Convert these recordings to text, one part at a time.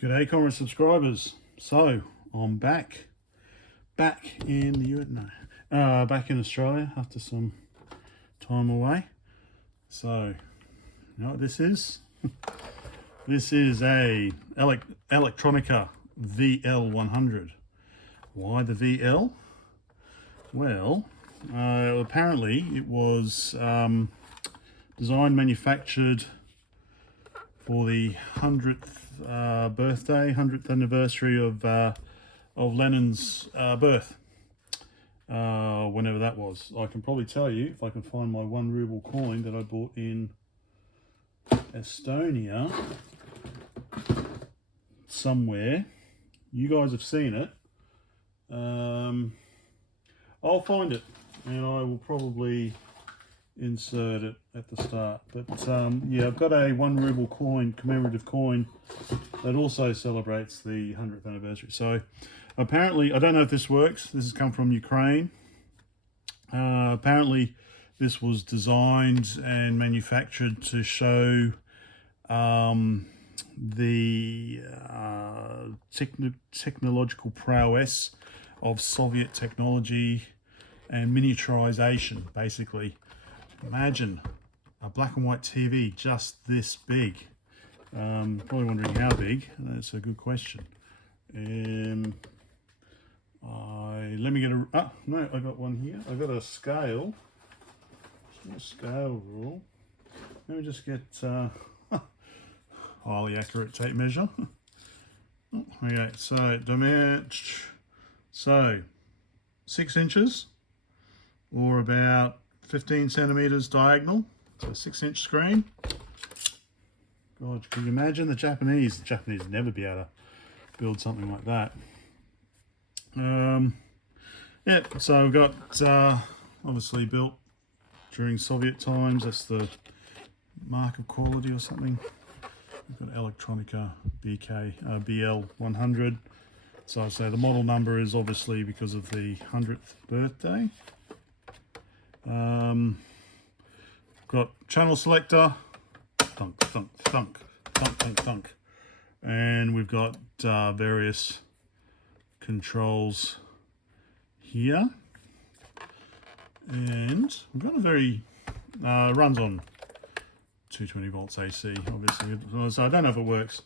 G'day comrade subscribers. So I'm back in the back in Australia after some time away. So you know what this is? This is a Elektronika VL-100. Why the VL? Well, apparently it was designed, manufactured for the 100th birthday, 100th anniversary of Lenin's birth, whenever that was. I can probably tell you, if I can find my 1 ruble coin that I bought in Estonia somewhere. You guys have seen it. I'll find it and I will probably insert it at the start. But yeah, I've got a 1 ruble coin, commemorative coin, that also celebrates the 100th anniversary. So apparently, I don't know if this works. This has come from Ukraine. Apparently this was designed and manufactured to show the technological prowess of Soviet technology and miniaturisation, basically. Imagine a black and white TV just this big. Probably wondering how big. That's a good question. Let me get a... Oh, no, I got one here. I got a scale. A scale rule. Let me just get highly accurate tape measure. Okay, so dimension. So 6 inches, or about 15 centimeters diagonal. So a 6-inch screen. God, can you imagine the Japanese? The Japanese would never be able to build something like that. Yeah, so we've got obviously built during Soviet times. That's the mark of quality or something. We've got Elektronika BL-100. So I say the model number is obviously because of the 100th birthday. Got channel selector, thunk, thunk, thunk, thunk, thunk, thunk. And we've got various controls here. And we've got a very, runs on 220 volts AC, obviously. So I don't know if it works,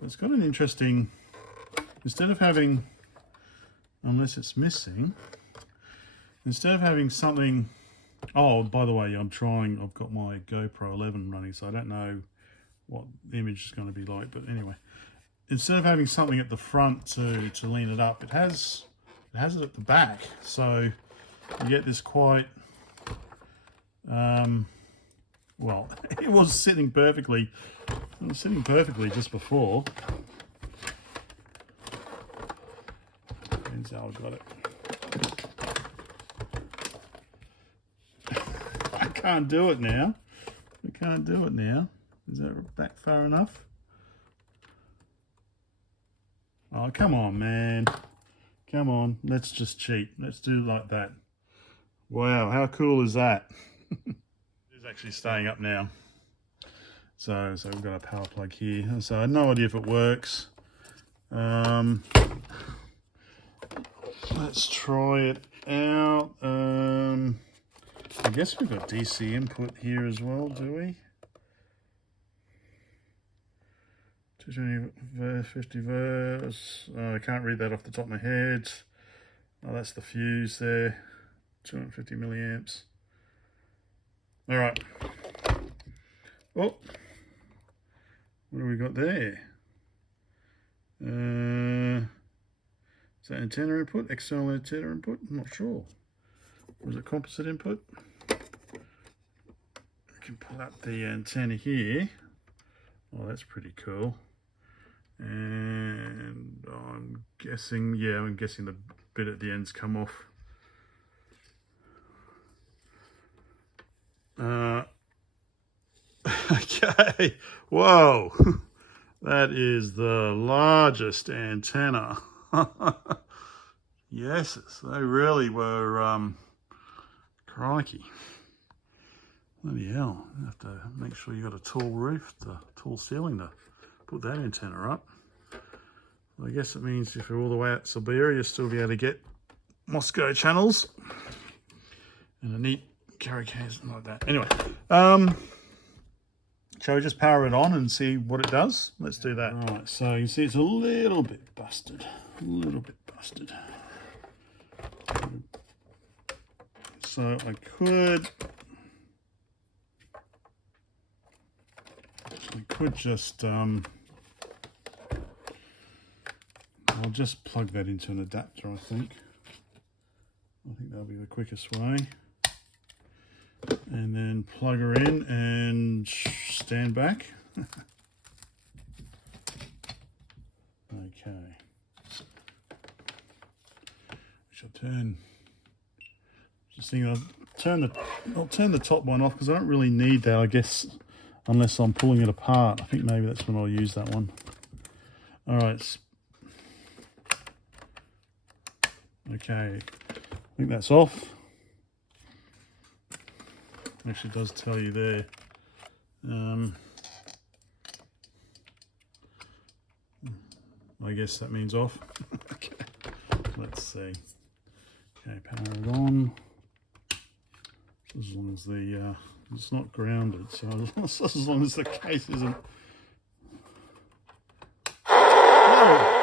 but it's got an interesting, instead of having, unless it's missing, instead of having something, oh, by the way, I've got my GoPro 11 running, so I don't know what the image is going to be like, but anyway, instead of having something at the front to lean it up, it has it at the back, so you get this quite, well, it was sitting perfectly just before. That's how I got it. I can't do it now. Is that back far enough? Oh, come on, man. Come on. Let's just cheat. Let's do it like that. Wow, how cool is that? It's actually staying up now. So we've got a power plug here. So I have no idea if it works. Let's try it out. I guess we've got DC input here as well, do we? 250 volts. I can't read that off the top of my head. Oh, that's the fuse there. 250 milliamps. All right. Oh, what do we got there? Is that antenna input? External antenna input? I'm not sure. Or is it composite input? I can pull up the antenna here. Oh, that's pretty cool. And I'm guessing, yeah, I'm guessing the bit at the end's come off. Okay, whoa, that is the largest antenna. Yes, they really were, crikey. Bloody hell, you have to make sure you got a tall roof, tall ceiling to put that antenna up. I guess it means if you're all the way out Siberia, you'll still be able to get Moscow channels. And a neat carry case like that. Anyway, shall we just power it on and see what it does? Let's do that. All right, so you can see it's a little bit busted. A little bit busted. So I could just I'll just plug that into an adapter, I think. That'll be the quickest way. And then plug her in and stand back. Okay. I'll turn. Just thinking I'll turn the top one off because I don't really need that, I guess, unless I'm pulling it apart. I think maybe that's when I'll use that one. All right. Okay, I think that's off. Actually does tell you there. I guess that means off. Okay, let's see. Okay, power it on. As long as the it's not grounded, so as long as the case isn't. Oh,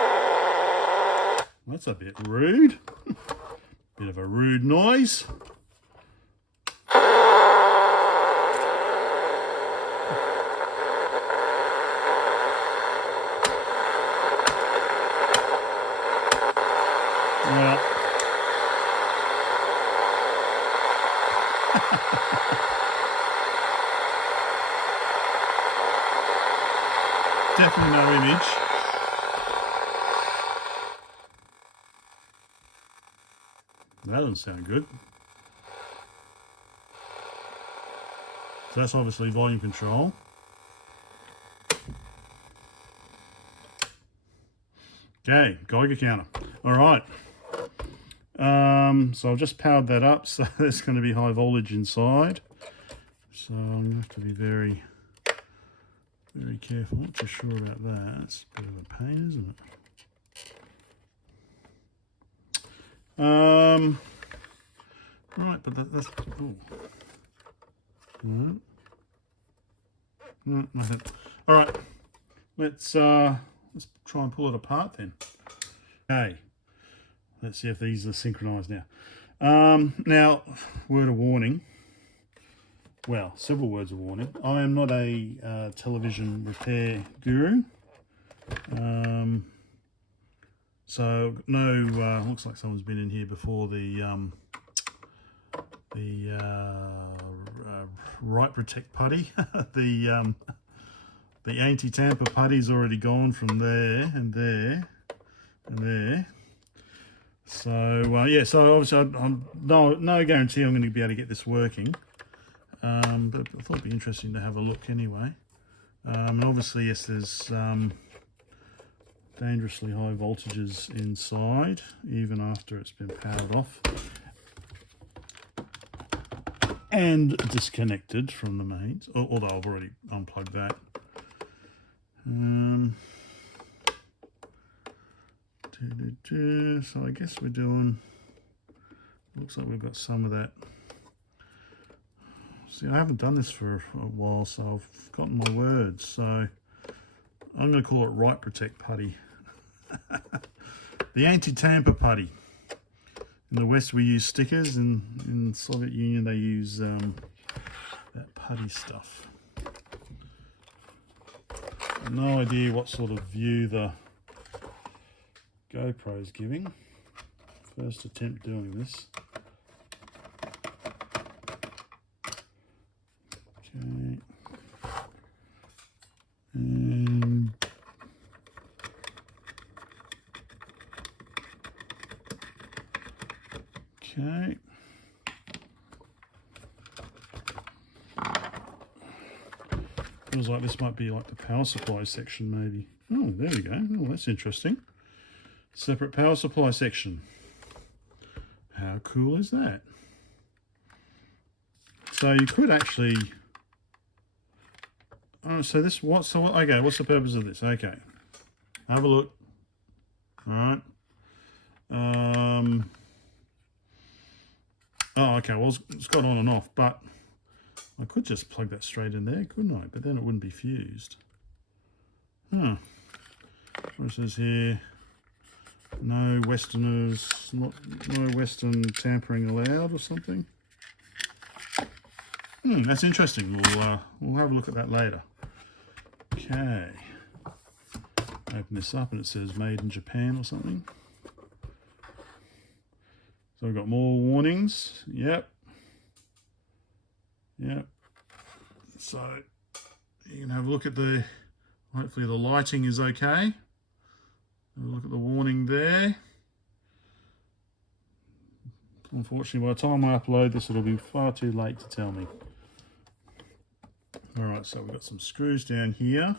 that's a bit rude. Bit of a rude noise. Well, definitely no image. That doesn't sound good. So that's obviously volume control. Okay, Geiger counter. All right. So I've just powered that up, so there's going to be high voltage inside. So I'm going to have to be very, very careful. Not too sure about that. It's a bit of a pain, isn't it? Right, but that's. Ooh. No, nothing. All right, let's try and pull it apart then. Okay, let's see if these are synchronized now. Now, word of warning. Well, several words of warning. I am not a television repair guru. So no, looks like someone's been in here before. The right protect putty, the anti-tamper putty's already gone from there and there and there. So yeah, so obviously I'm no guarantee I'm going to be able to get this working, but I thought it'd be interesting to have a look anyway. And obviously, yes, there's dangerously high voltages inside, even after it's been powered off and disconnected from the mains, although I've already unplugged that. So I guess we're doing, looks like we've got some of that. See, I haven't done this for a while, so I've forgotten my words, so I'm going to call it right protect putty. The anti-tamper putty. In the West we use stickers, and in the Soviet Union they use that putty stuff. No idea what sort of view the GoPro's giving. First attempt doing this. Okay. And okay. Feels like this might be like the power supply section maybe. Oh, there we go. Oh, that's interesting. Separate power supply section. How cool is that? So you could actually, oh, so this, okay, what's the purpose of this? Okay, have a look. All right. Oh, okay. Well, it's got on and off, but I could just plug that straight in there, couldn't I? But then it wouldn't be fused. Huh. What it says here? No Westerners, no Western tampering allowed, or something. That's interesting. We'll have a look at that later. Okay. Open this up and it says made in Japan or something. So we've got more warnings. Yep. So you can have a look at the, hopefully the lighting is okay. Have a look at the warning there. Unfortunately, by the time I upload this, it'll be far too late to tell me. All right, so we've got some screws down here.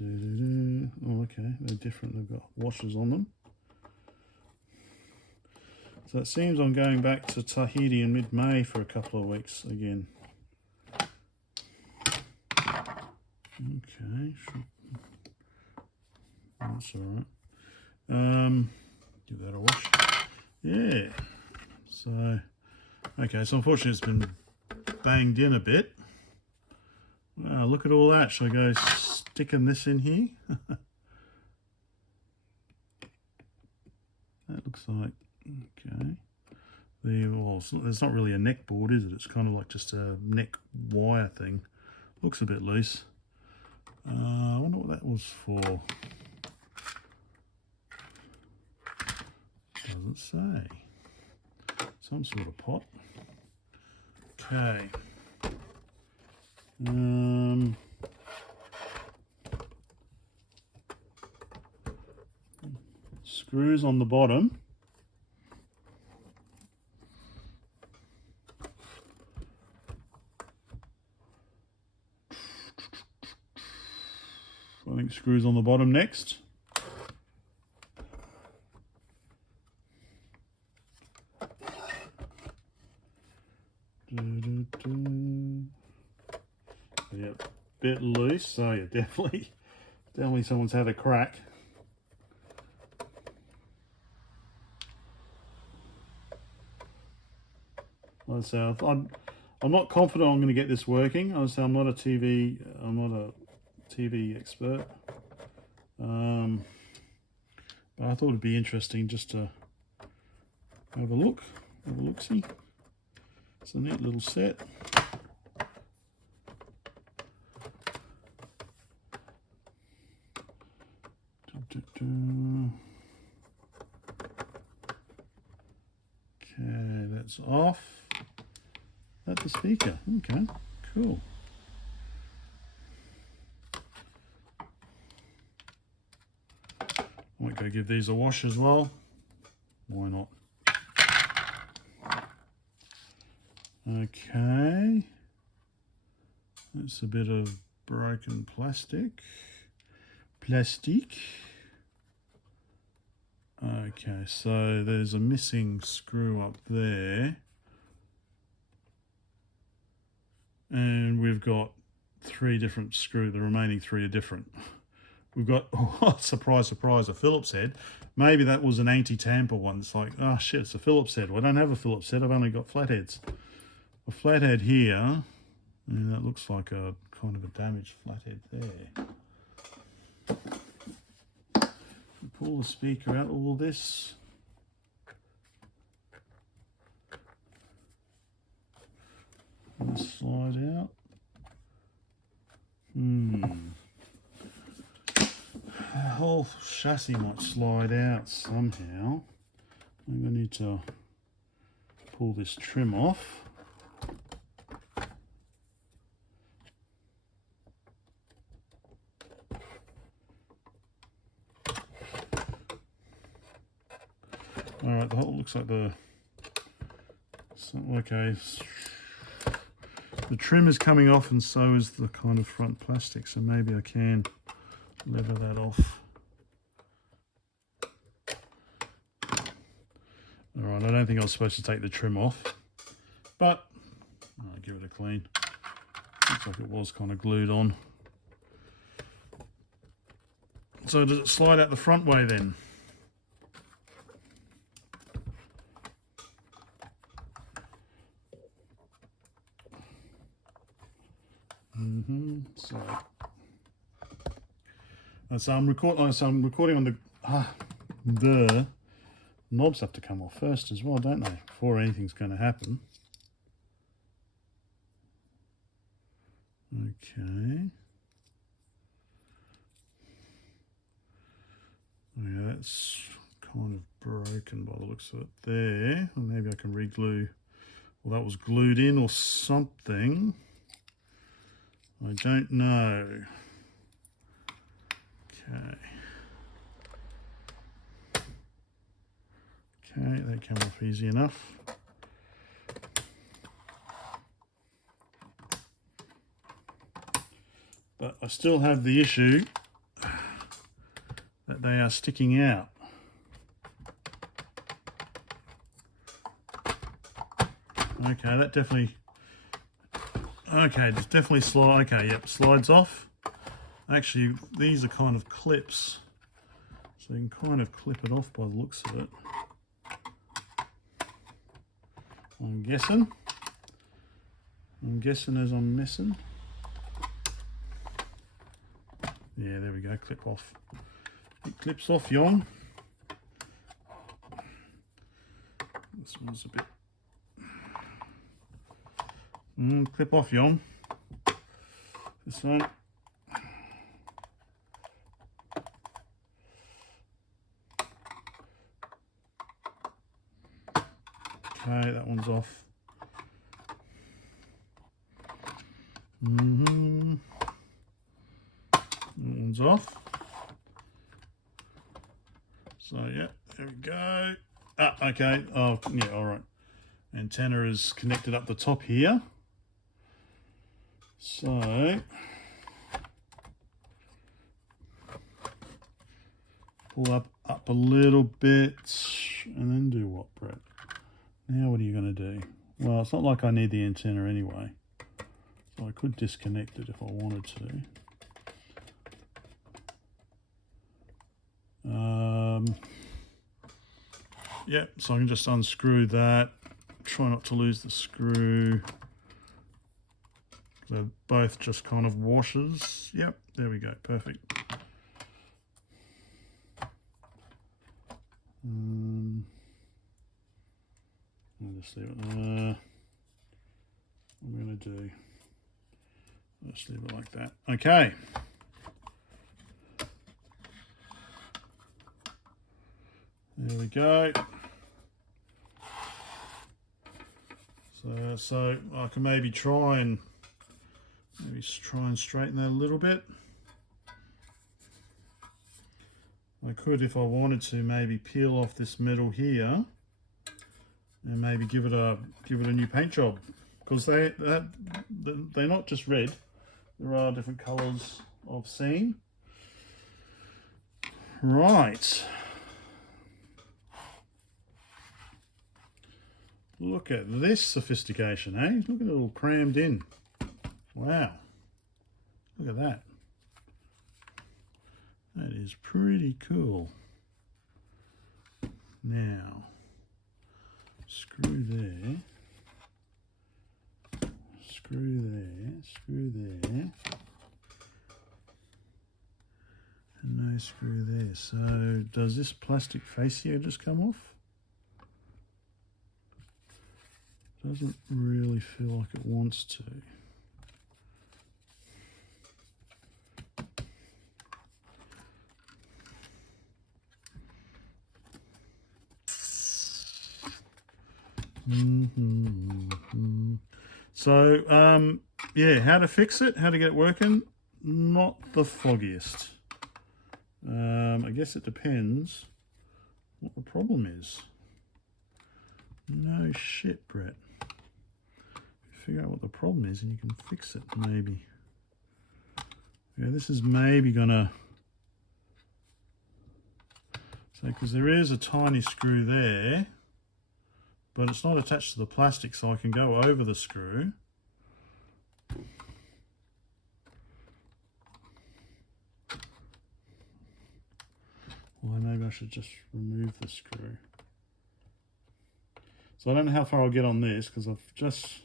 Oh, okay, they're different. They've got washers on them. So it seems I'm going back to Tahiti in mid-May for a couple of weeks again. Okay, that's all right. Give that a wash. Yeah. So, okay, so unfortunately it's been banged in a bit. Wow, look at all that. Shall I go sticking this in here? That looks like, okay. Well, there's not really a neck board, is it? It's kind of like just a neck wire thing. Looks a bit loose. I wonder what that was for. Doesn't say. Some sort of pot. Okay. Screws on the bottom. I think screws on the bottom next. Yep, bit loose, so yeah, definitely someone's had a crack. I'm not confident I'm going to get this working. I'm not a TV expert, but I thought it'd be interesting just to have a look-see. It's a neat little set. Okay, that's off. That's the speaker. Okay, cool. I might go give these a wash as well. Why not? Okay. That's a bit of broken plastic. Okay, so there's a missing screw up there. And we've got 3 different screws. The remaining 3 are different. We've got, oh, surprise, surprise, a Phillips head. Maybe that was an anti-tamper one. It's like, oh shit, it's a Phillips head. Well, I don't have a Phillips head, I've only got flatheads. A flathead here, and that looks like a kind of a damaged flathead there. Pull the speaker out, all this. And slide out. The whole chassis might slide out somehow. I'm going to need to pull this trim off. Alright, the whole looks like okay. The trim is coming off and so is the kind of front plastic, so maybe I can lever that off. Alright, I don't think I was supposed to take the trim off, but I'll give it a clean. Looks like it was kind of glued on. So does it slide out the front way then? So I'm recording on the knobs have to come off first as well, don't they? Before anything's going to happen. Okay. Yeah, that's kind of broken by the looks of it there. Or maybe I can re-glue. Well, that was glued in or something. I don't know. Okay. Okay, they come off easy enough. But I still have the issue that they are sticking out. Okay, that definitely... Okay, it's definitely slide. Okay, yep, slides off. Actually, these are kind of clips, so you can kind of clip it off by the looks of it. I'm guessing as I'm messing. Yeah, there we go. Clip off. It clips off, yon. This one's a bit. Clip off, yon. This one. Okay, that one's off. That one's off. So yeah, there we go. Ah, okay. Oh, yeah, all right. Antenna is connected up the top here. So pull up a little bit and then do what, Brett? Now what are you going to do? Well, it's not like I need the antenna anyway, so I could disconnect it if I wanted to. Yep, so I can just unscrew that. Try not to lose the screw. They're both just kind of washers. Yep, there we go, perfect. I'll just leave it there. What I'm going to do, I'll just leave it like that. Okay. There we go. So I can maybe try and straighten that a little bit. I could, if I wanted to, maybe peel off this metal here and maybe give it a new paint job, because they're not just red. There are different colours I've seen. Right. Look at this sophistication, eh? Look at it all crammed in. Wow. Look at that. That is pretty cool. Now, screw there. Screw there. Screw there. And no screw there. So, does this plastic face here just come off? Doesn't really feel like it wants to. So, yeah, how to fix it, how to get it working, not the foggiest. I guess it depends what the problem is. No shit, Brett. Figure out what the problem is and you can fix it, maybe. Yeah, this is maybe gonna... So, because there is a tiny screw there, but it's not attached to the plastic, so I can go over the screw. maybe I should just remove the screw. So I don't know how far I'll get on this because I've just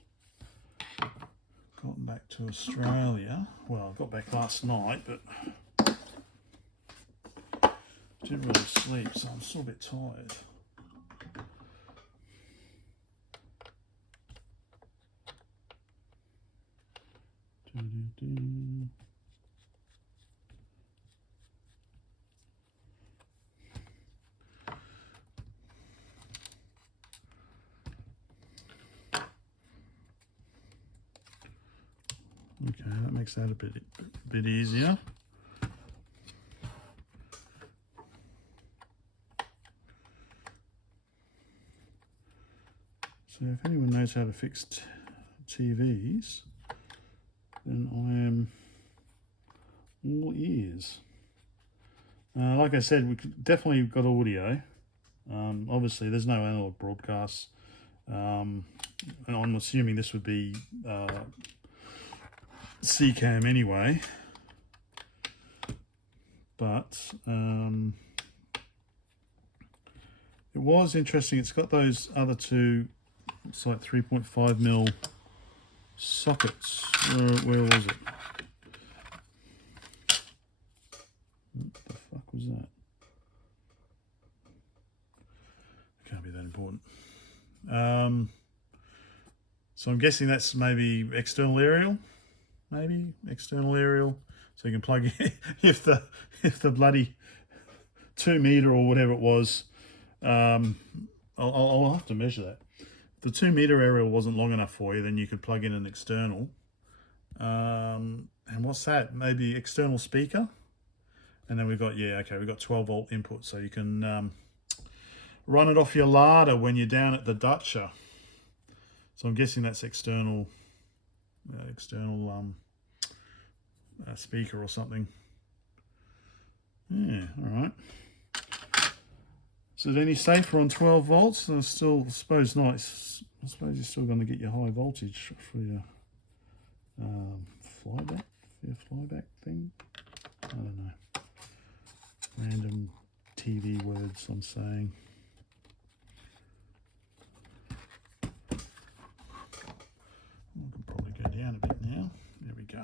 gotten back to Australia. Well, I got back last night, but didn't really sleep, so I'm still a bit tired. Okay, that makes that a bit easier. So if anyone knows how to fix TVs, then I am all ears. Like I said, we definitely got audio. Obviously, there's no analog broadcasts, and I'm assuming this would be CCAM anyway. But it was interesting. It's got those other two, it's like 3.5mm sockets. Where was it? What the fuck was that? Can't be that important. So I'm guessing that's maybe external aerial. Maybe external aerial. So you can plug in if the bloody 2 meter or whatever it was. I'll have to measure that. If the 2 meter aerial wasn't long enough for you, then you could plug in an external. And what's that? Maybe external speaker. And then we've got, we've got 12 volt input, so you can run it off your larder when you're down at the Dacia. So I'm guessing that's external speaker or something. Yeah, all right. Is it any safer on 12 volts? I suppose not. I suppose you're still going to get your high voltage for your flyback thing. I don't know. Random TV words I'm saying. I can probably go down a bit now. There we go.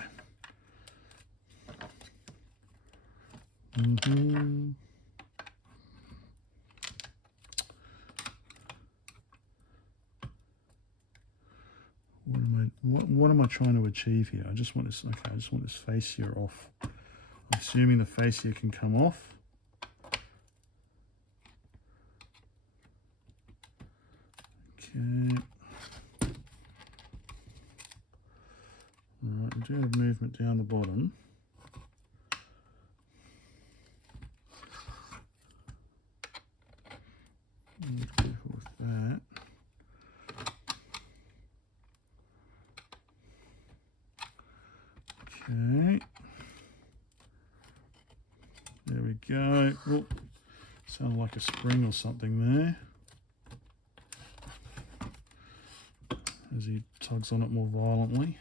What am I trying to achieve here? I just want this. Okay, I just want this fascia off. I'm assuming the fascia can come off. Okay. Alright, we do have movement down the bottom. Be careful with that. Okay. There we go. Oop. Sounded like a spring or something there. As he tugs on it more violently.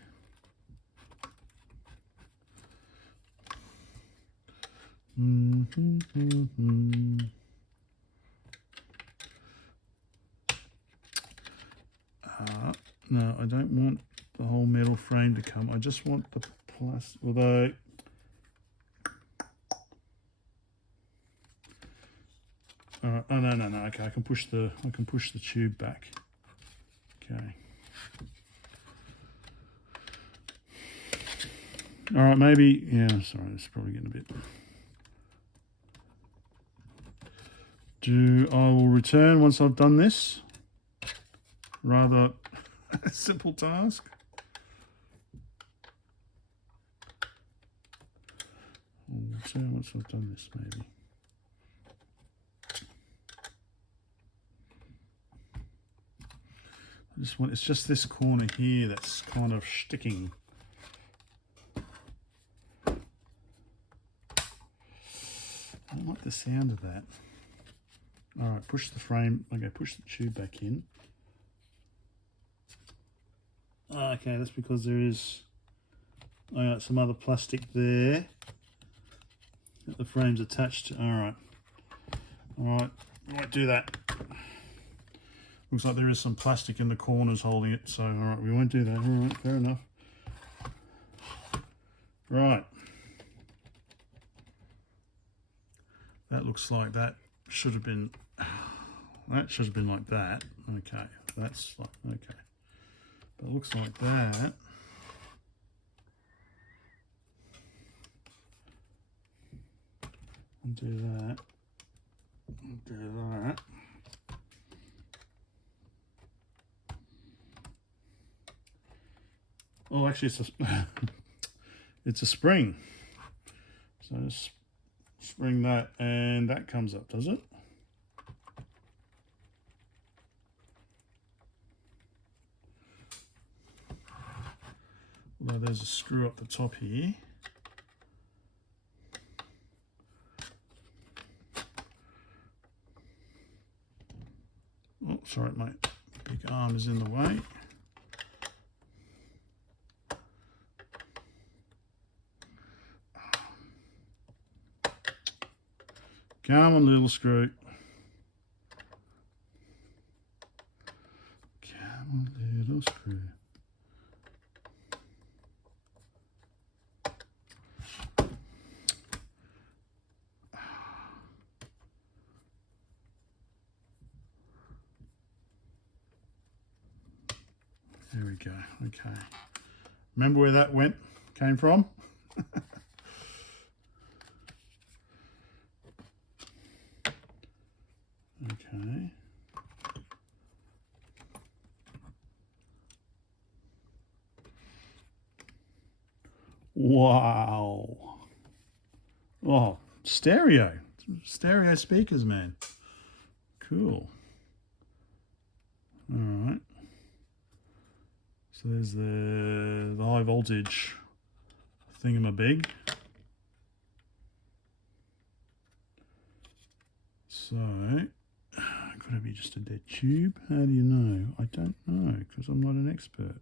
No, I don't want the whole metal frame to come. I just want the plastic, although oh no. Okay, I can push the tube back. Okay. All right, maybe, yeah, sorry, this is probably getting a bit. I will return once I've done this. Rather a simple task. I'll return once I've done this, maybe. It's just this corner here that's kind of sticking. I don't like the sound of that. All right, push the frame. Okay, push the tube back in. Okay, that's because there is some other plastic there that the frame's attached to. All right. Alright, we won't do that. Looks like there is some plastic in the corners holding it, so alright, we won't do that. Alright, fair enough. Right. That looks like that should have been, like that. Okay, that's like, okay. But it looks like that. And do that. And do that. Oh, actually, it's a spring. So just spring that, and that comes up, does it? Although there's a screw up the top here. Oh, sorry, my big arm is in the way. Come on, little screw. Come on, little screw. There we go. Okay. Remember where that came from? Okay. Wow. Oh, stereo speakers, man. Cool. All right. So there's the high voltage thingamabig. So, could it be just a dead tube? How do you know? I don't know, because I'm not an expert.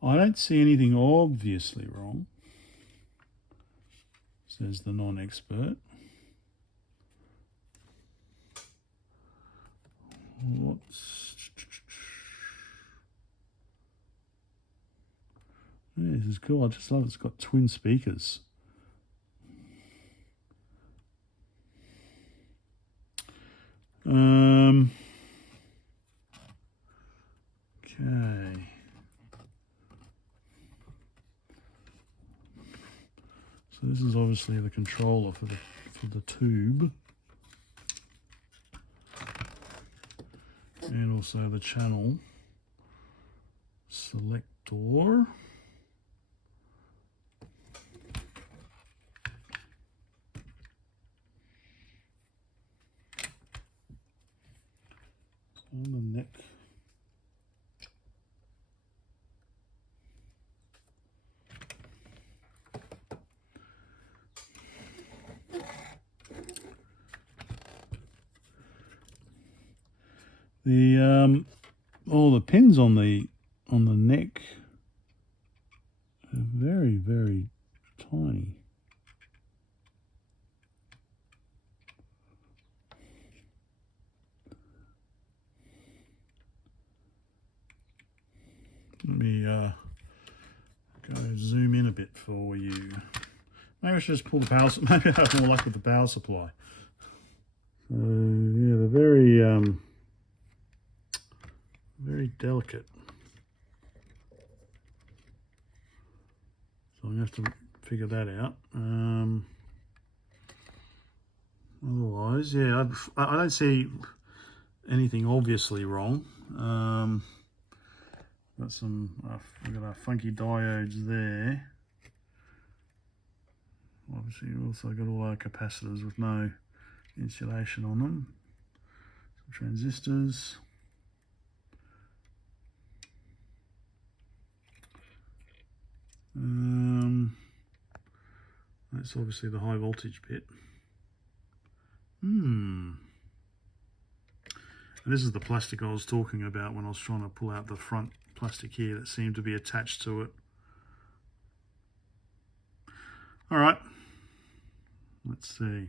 I don't see anything obviously wrong, says the non-expert. Yeah, this is cool. I just love it's got twin speakers. Okay. So this is obviously the controller for the tube, and also the channel selector. On the neck. All the pins on the neck are very, very tiny. Let me go zoom in a bit for you. Maybe I should just pull the power. Maybe I have more luck with the power supply. So yeah, they're very very delicate. So I'm gonna have to figure that out. Otherwise, yeah, I don't see anything obviously wrong. Got some, we've got our funky diodes there. Obviously, we've also got all our capacitors with no insulation on them. Some transistors. That's obviously the high voltage bit. And this is the plastic I was talking about when I was trying to pull out the front plastic here that seemed to be attached to it. All right. Let's see.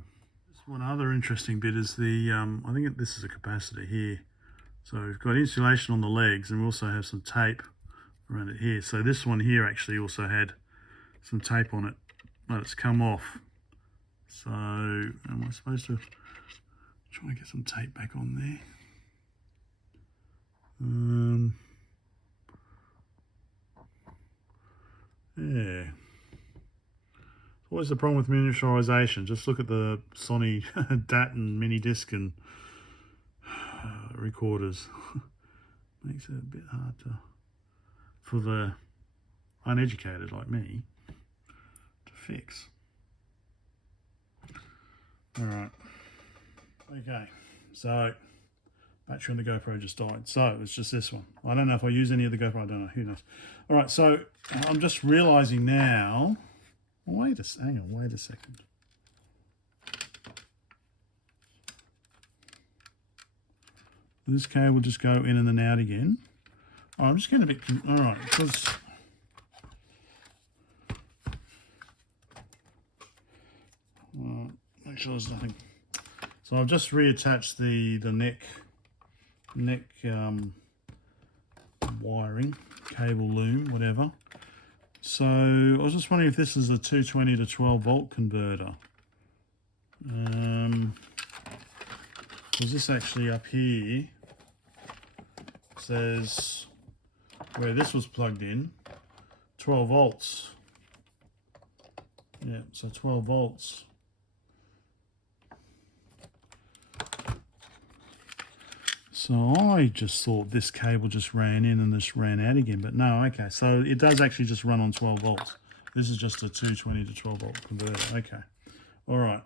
One other interesting bit is the, I think this is a capacitor here. So we've got insulation on the legs, and we also have some tape around it here. So this one here actually also had some tape on it, but it's come off. So am I supposed to try and get some tape back on there? Yeah. Always the problem with miniaturisation. Just look at the Sony DAT and mini disc and recorders. Makes it a bit hard for the uneducated like me to fix. All right. Okay. So battery on the GoPro just died. So it's just this one. I don't know if I use any of the GoPro. I don't know. Who knows? All right. So I'm just realizing now. Wait a second. This cable just go in and then out again. Oh, I'm just getting a bit, all right, because make sure there's nothing. So I've just reattached the neck wiring, cable loom, whatever. So I was just wondering if this is a 220 to 12 volt converter. Because this actually up here says where this was plugged in, 12 volts. Yeah, so 12 volts. So I just thought this cable just ran in and this ran out again, but no, okay. So it does actually just run on 12 volts. This is just a 220 to 12 volt converter, okay. All right,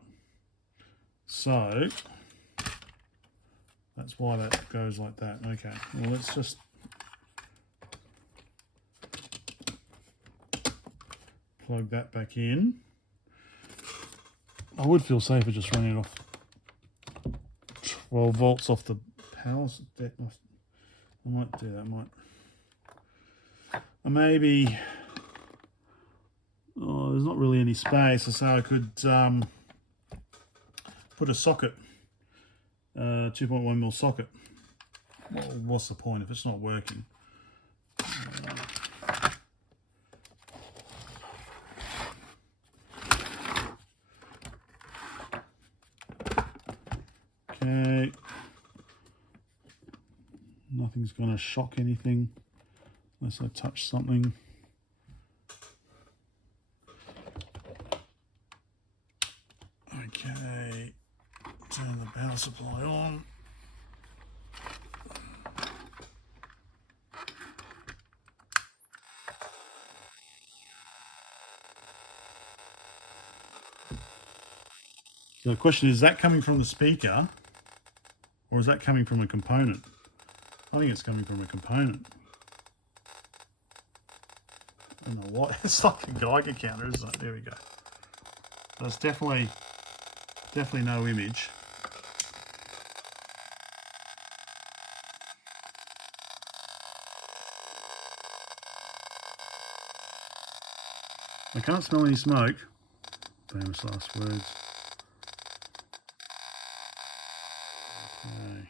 so that's why that goes like that, okay. Well, let's just plug that back in. I would feel safer just running it off 12 volts off the power. I might do that, maybe, oh, there's not really any space, so I could put a socket, 2.1 mil socket. Well, what's the point if it's not working? Okay. Nothing's going to shock anything unless I touch something. Okay, turn the power supply on. So the question is that coming from the speaker or is that coming from a component? I think it's coming from a component. I don't know what, it's like a Geiger counter, isn't it? There we go. There's definitely no image. I can't smell any smoke. Famous last words. Okay.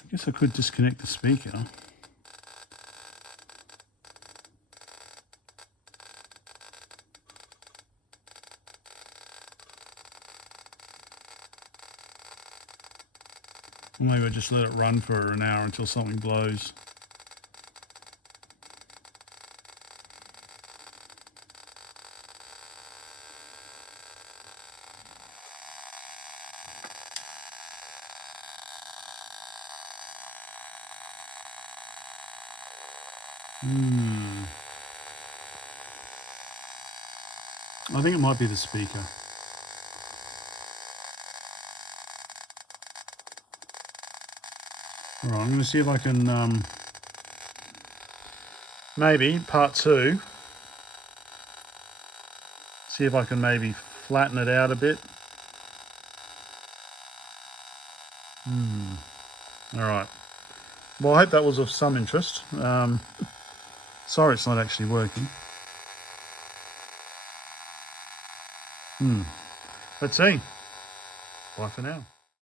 I guess I could disconnect the speaker. Or maybe I just let it run for an hour until something blows. I think it might be the speaker. All right, I'm going to see if I can, maybe part two, see if I can maybe flatten it out a bit. All right, Well, I hope that was of some interest. Sorry it's not actually working. Let's see. Bye for now.